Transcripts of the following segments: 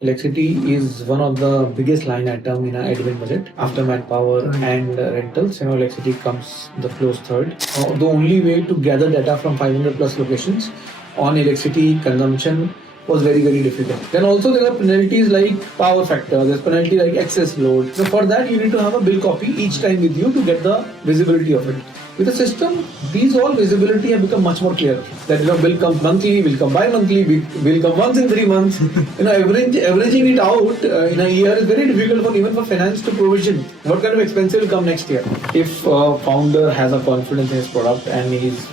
Electricity is one of the biggest line item in our admin budget after manpower and rentals. Electricity comes the close third. The only way to gather data from 500 plus locations on electricity consumption was very difficult. Then also there are penalties like power factor, there's penalty like excess load. So for that you need to have a bill copy each time with you to get the visibility of it. With the system, these all visibility have become much more clear. That bill comes monthly, will come bi-monthly, will come once in 3 months. Averaging it out in a year is very difficult for even for finance to provision. What kind of expense will come next year? If a founder has a confidence in his product and he's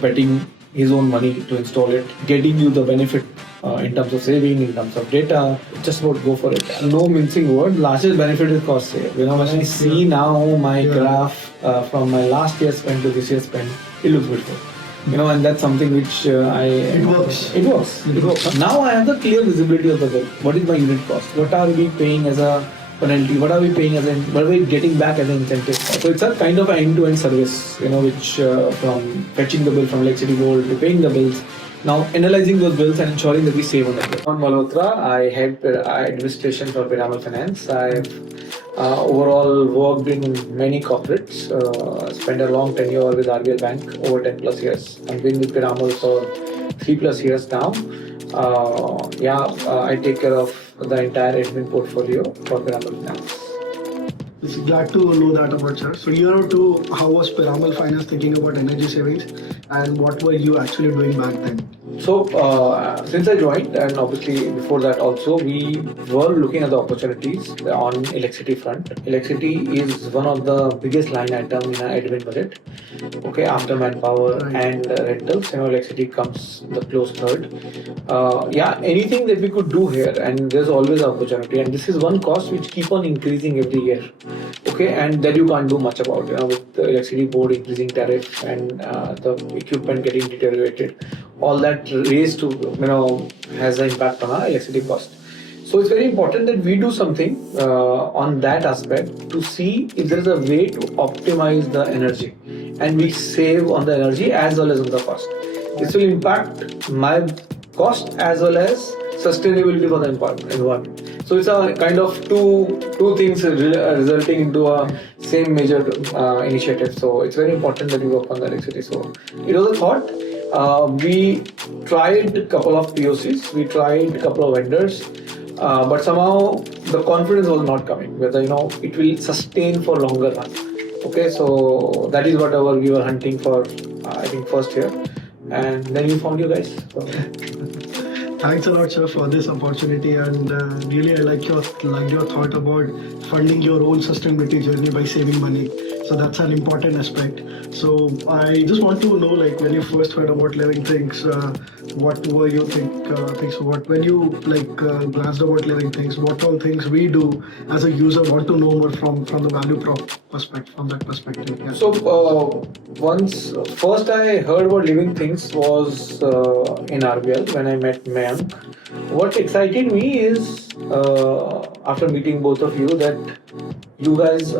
betting his own money to install it, getting you the benefit in terms of saving, in terms of data, just about go for it. No mincing word, largest benefit is cost save. When I see now my graph from my last year spend to this year spend, it looks beautiful. And that's something which It works. Now I have the clear visibility of the bill. What is my unit cost? What are we paying as a penalty? What are we paying what are we getting back as an incentive? So it's a kind of an end-to-end service, which from fetching the bill from electricity board to paying the bills. Now analyzing those bills and ensuring that we save on the bill. Aman Malhotra, I head administration for Piramal Finance. I've overall worked in many corporates, spent a long tenure with RBL Bank, over 10 plus years. I've been with Piramal for 3 plus years now. I take care of the entire admin portfolio for Piramal Finance. It's glad to know that about you. So year or two, how was Piramal Finance thinking about energy savings and what were you actually doing back then? So since I joined, and obviously before that also, we were looking at the opportunities on electricity front. Electricity is one of the biggest line item in our admin budget. Okay, after manpower and rentals, electricity comes the close third. Anything that we could do here, and there's always an opportunity, and this is one cost which keep on increasing every year. Okay, and that you can't do much about, with the electricity board increasing tariff and the equipment getting deteriorated. All that raised to, has an impact on our electricity cost. So it's very important that we do something on that aspect to see if there is a way to optimize the energy and we save on the energy as well as on the cost. This will impact my cost as well as sustainability for the environment. So it's a kind of two things resulting into a same major initiative. So it's very important that we work on the electricity. So it was a thought. We tried a couple of POCs, we tried a couple of vendors, but somehow the confidence was not coming, whether it will sustain for longer run. Okay, so that is what we were hunting for, I think first year, and then we found you guys. So. Thanks a lot, sir, for this opportunity, and really I like your thought about funding your own sustainability journey by saving money. So that's an important aspect. So I just want to know, when you first heard about Living Things, what were your things? When you glanced about Living Things, what all things we do as a user want to know more from the value prop perspective, from that perspective. Yeah. So first I heard about Living Things was in RBL when I met Mayank. What excited me is after meeting both of you that you guys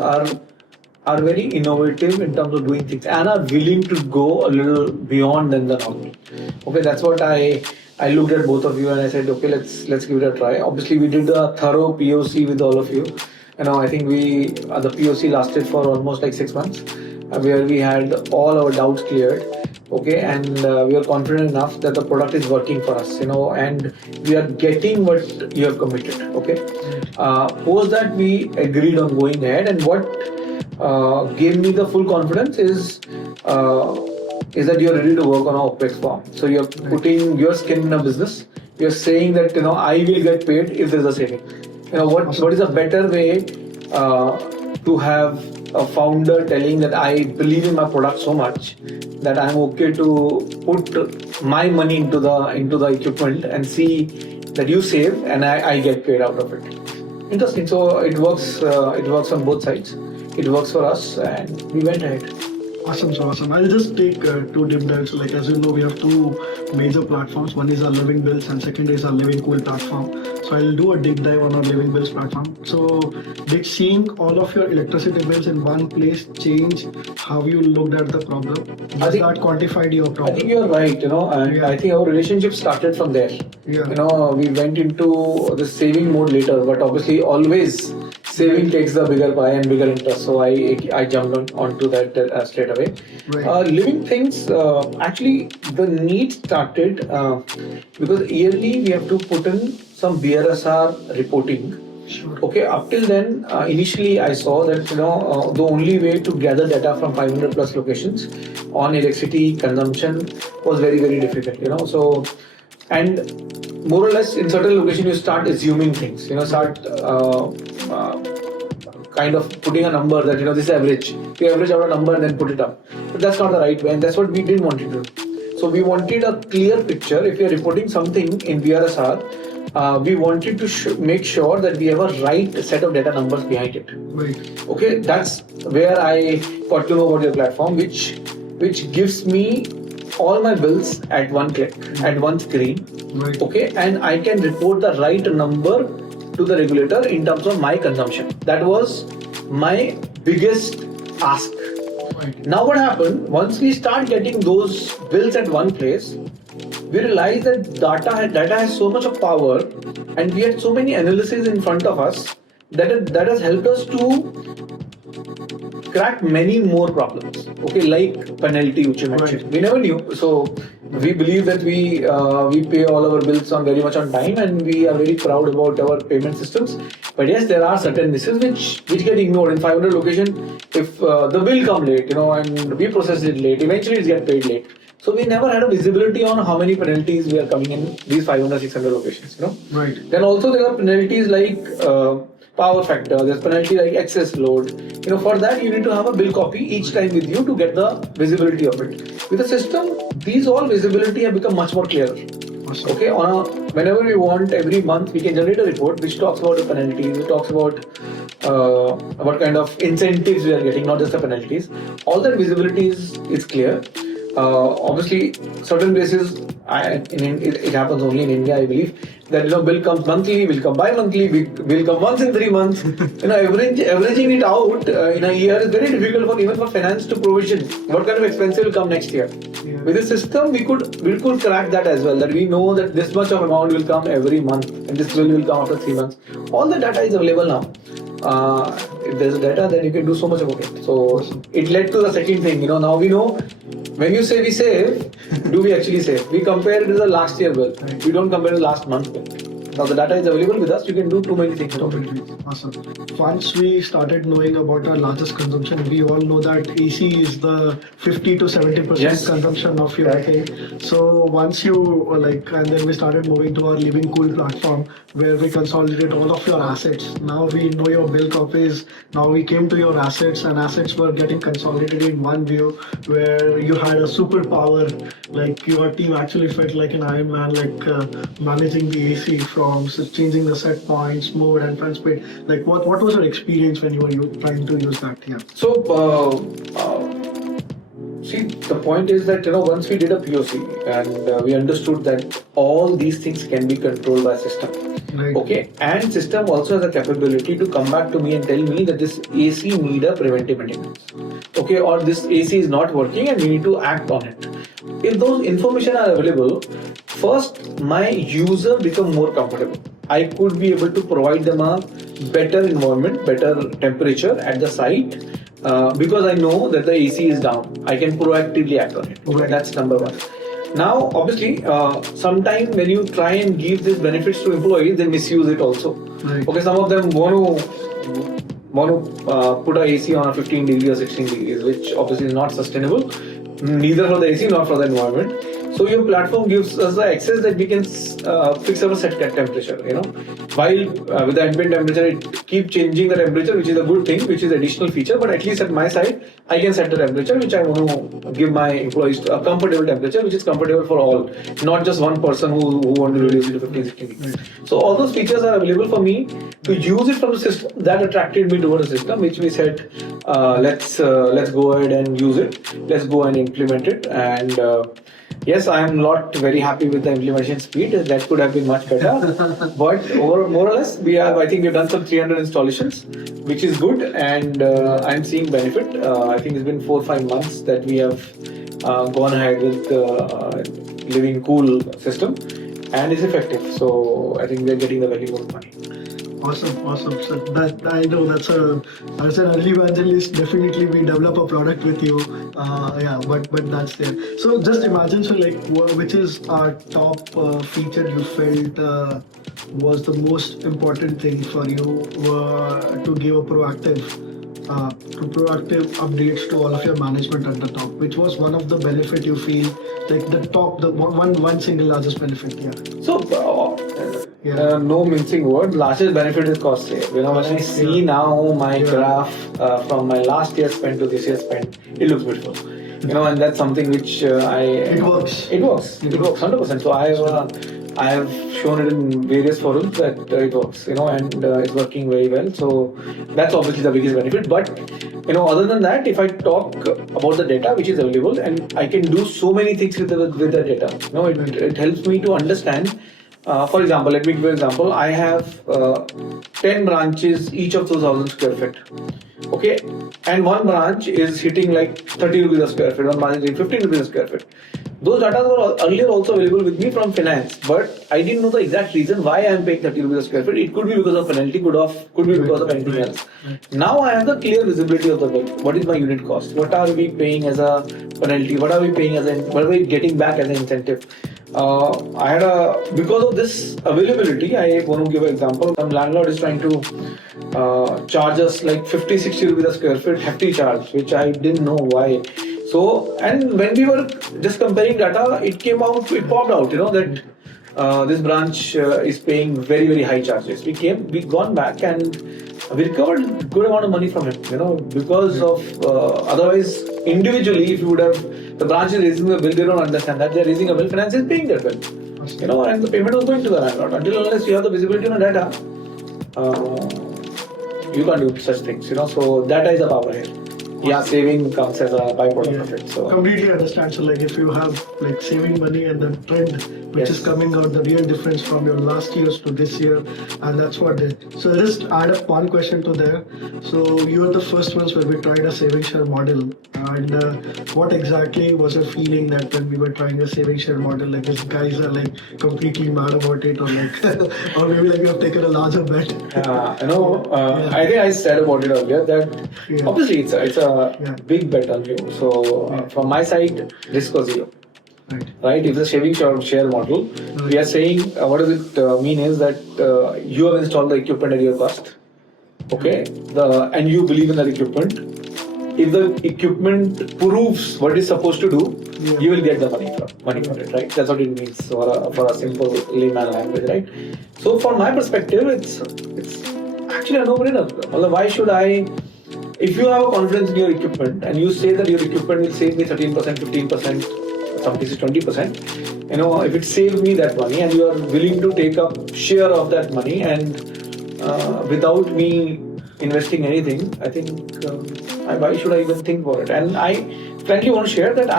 are very innovative in terms of doing things and are willing to go a little beyond than the normal. Okay, that's what I looked at both of you and I said, okay, let's give it a try. Obviously, we did a thorough POC with all of you. I think the POC lasted for almost 6 months, where we had all our doubts cleared. Okay, and we are confident enough that the product is working for us, and we are getting what you have committed. Okay, post that we agreed on going ahead, and what gave me the full confidence is that you're ready to work on our OPEX form. So you're putting your skin in a business. You're saying that I will get paid if there's a saving. What is a better way to have a founder telling that I believe in my product so much that I'm okay to put my money into the equipment and see that you save and I get paid out of it. Interesting. So it works on both sides. It works for us and we went ahead. Awesome, so awesome. I'll just take two deep dives. As you know, we have two major platforms. One is our Living Bills and second is our Living Cool platform. So I'll do a deep dive on our living bills platform. So did seeing all of your electricity bills in one place change how you looked at the problem? Does that quantified your problem? I think you're right, and I think our relationship started from there. We went into the saving mode later, but obviously always saving takes the bigger pie and bigger interest. So I jumped onto that straight away. Right. Living things, actually the need started because yearly we have to put in some BRSR reporting. Sure. Okay, up till then, initially I saw that the only way to gather data from 500 plus locations on electricity consumption was very, very difficult. So, and more or less in certain locations you start assuming things. Start kind of putting a number that this is average. You average out a number and then put it up. But that's not the right way, and that's what we didn't want to do. So we wanted a clear picture. If we are reporting something in BRSR, we wanted to make sure that we have a right set of data numbers behind it. Right. Okay, that's where I got to know about your platform, which gives me all my bills at one click, at one screen. Right. Okay, and I can report the right number to the regulator in terms of my consumption. That was my biggest ask. Right. Now what happened, once we start getting those bills at one place, we realized that data has so much of power, and we had so many analyses in front of us that has helped us to crack many more problems. Okay, like penalty, which you mentioned. Right. We never knew. So we believe that we pay all our bills on very much on time, and we are very proud about our payment systems. But yes, there are certain misses which get ignored in 500 location. If the bill come late, and we process it late, eventually it gets paid late. So we never had a visibility on how many penalties we are coming in these 500, 600 locations. Right. Then also there are penalties like power factor. There's penalty like excess load. For that you need to have a bill copy each time with you to get the visibility of it. With the system, these all visibility have become much more clearer. Awesome. Okay, whenever we want, every month we can generate a report which talks about the penalties, it talks about what kind of incentives we are getting, not just the penalties. All that visibility is clear. Obviously, certain places, it happens only in India, I believe, that bill comes monthly, will come bi-monthly, will come once in 3 months. Averaging it out in a year is very difficult even for finance to provision what kind of expense will come next year. Yeah. With this system, we could crack that as well. That we know that this much of amount will come every month, and this bill will come after 3 months. All the data is available now. If there's data, then you can do so much about it. So it led to the second thing. Now we know when you say we save, do we actually save? We compare it with the last year bill. Right. We don't compare the last month bill. Now the data is available with us. You can do too many things. Awesome. Once we started knowing about our largest consumption, we all know that AC is the 50 to 70% Yes. consumption of your thing. So once you and then we started moving to our Living Cool platform where we consolidate all of your assets. Now we know your bill copies. Now we came to your assets, and assets were getting consolidated in one view where you had a superpower. Like your team actually felt like an Iron Man, managing the AC from changing the set points, mode, and front speed. Like what was your experience when you were trying to use that? Yeah. So, see, the point is that once we did a POC and we understood that all these things can be controlled by system. Right. Okay, and system also has a capability to come back to me and tell me that this AC need a preventive maintenance. Okay, or this AC is not working and we need to act on it. If those information are available, first my user become more comfortable. I could be able to provide them a better environment, better temperature at the site because I know that the AC is down. I can proactively act on it. Okay, that's number one. Now, obviously, sometimes when you try and give these benefits to employees, they misuse it also. Right. Okay, some of them want to put a AC on a 15 degrees or 16 degrees, which obviously is not sustainable, neither for the AC nor for the environment. So your platform gives us the access that we can fix our set temperature. While with the ambient temperature, it keeps changing the temperature, which is a good thing, which is additional feature. But at least at my side, I can set the temperature which I want to give my employees to a comfortable temperature, which is comfortable for all, not just one person who want to reduce it to 15, 16 degrees. So all those features are available for me to use it from the system. That attracted me towards the system, which we said, let's go ahead and use it. Let's go and implement it. And Yes, I am not very happy with the implementation speed. That could have been much better. But more or less, I think we've done some 300 installations, which is good, and I'm seeing benefit. I think it's been 4 or 5 months that we have gone ahead with Living Cool system, and it's effective. So I think we're getting the value for money. Awesome. So that I know that's as an early evangelist, definitely we develop a product with you. But that's there. So just imagine, so like, which is our top feature you felt was the most important thing for you to give a proactive updates to all of your management at the top, which was one of the benefit you feel like the one single largest benefit. So, no mincing word. Largest benefit is cost save. When I see now my graph from my last year spend to this year spend, it looks beautiful. And that's something which it works. It works 100%. So I have shown it in various forums that it works. And it's working very well. So that's obviously the biggest benefit. But other than that, if I talk about the data which is available, and I can do so many things with the data. It helps me to understand. For example, let me give you an example. I have 10 branches, each of those 1,000 square feet. Okay, and one branch is hitting like 30 rupees a square feet, one branch is hitting 15 rupees a square feet. Those data were earlier also available with me from finance, but I didn't know the exact reason why I am paying 30 rupees a square feet. It could be because of penalty, could be because of anything else. Now I have the clear visibility of the bill. What is my unit cost? What are we paying as a penalty? What are we paying what are we getting back as an incentive? Because of this availability, I want to give an example. Some landlord is trying to charge us like 50-60 rupees a square feet, hefty charge, which I didn't know why. So, and when we were just comparing data, it popped out, that this branch is paying very, very high charges. We gone back and we recovered good amount of money from him, because of, otherwise, individually, if you would have, the branch is raising a bill, they don't understand that they're raising a bill, finance is paying that bill, and the payment was going to the landlord. Unless you have the visibility on data, you can't do such things, so data is the power here. Yeah, saving comes as a byproduct of it. So completely understand. So like if you have like saving money and the trend which is coming out, the real difference from your last year's to this year, and that's what did. So just add up one question to there. So you are the first ones where we tried a saving share model, and what exactly was your feeling that when we were trying a saving share model, like these guys are like completely mad about it, or like, or maybe like you have taken a larger bet? I think I said about it earlier that obviously it's a big bet on you. So from my side, risk was zero. Right? If the saving share model, we are saying what does it mean is that you have installed the equipment at your cost. Okay, and you believe in that equipment. If the equipment proves what it's supposed to do, you will get the money for it. Right? That's what it means for a simple layman language. Right? So from my perspective, it's actually a no-brainer. Why should I? If you have a confidence in your equipment and you say that your equipment will save me 13%, 15%, some cases 20%, if it saves me that money and you are willing to take a share of that money and without me investing anything, I think why should I even think about it? And I frankly want to share that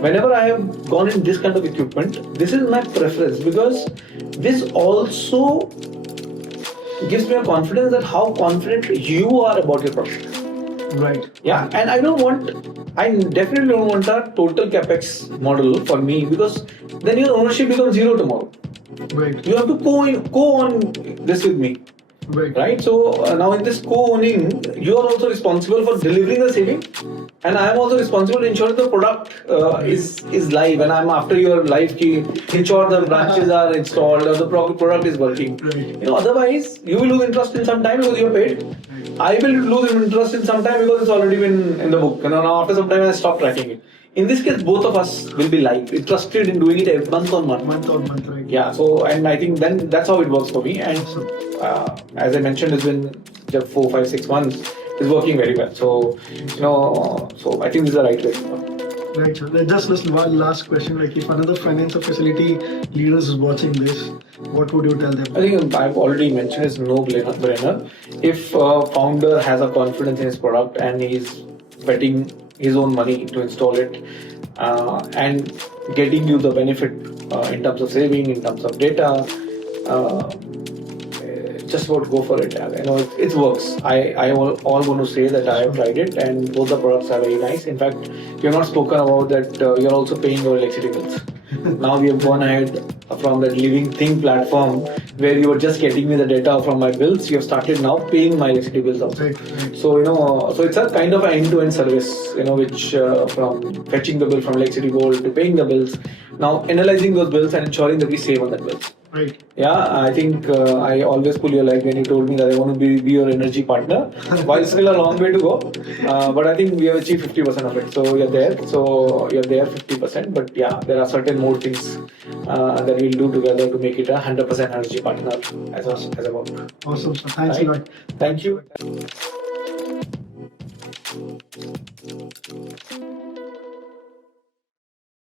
whenever I have gone in this kind of equipment, this is my preference because this also gives me a confidence that how confident you are about your product. Right. Yeah, and I definitely don't want a total capex model for me because then your ownership becomes zero tomorrow. Right. You have to co-own this with me. Right. So now in this co-owning, you are also responsible for delivering the saving, and I am also responsible to ensure the product is live, and I'm after your live key, ensure the branches are installed or the product is working. Right. Otherwise you will lose interest in some time because you are paid. I will lose interest in some time because it's already been in the book. Now after some time I stop tracking it. In this case, both of us will be live, interested in doing it month on month. Month on month, right? Yeah. So, and I think then that's how it works for me. And as I mentioned, it's been just 4, 5, 6 months. It's working very well. So, so I think this is the right way to go. Right. So just one last question. Like, if another financial facility leaders is watching this, what would you tell them? I think I've already mentioned it's no-brainer. If a founder has a confidence in his product and he's betting his own money to install it, and getting you the benefit in terms of saving, in terms of data. Just about go for it. You know, it works. I all want to say that I have tried it, and both the products are very nice. In fact, we have not spoken about that. You're also paying your electricity bills. Now we have gone ahead from that living thing platform where you were just getting me the data from my bills. You have started now paying my electricity bills also. Right. So you know, so it's a kind of an end-to-end service. You know, which from fetching the bill from electricity board to paying the bills, now analyzing those bills and ensuring that we save on that bills. Right. Yeah, I think I always pull your leg when you told me that I want to be your energy partner. While still a long way to go, but I think we have achieved 50% of it. So you're there. So you're there 50%. But yeah, there are certain more things that we'll do together to make it a 100% energy partner as a work. Awesome. So thanks a lot. Thank you.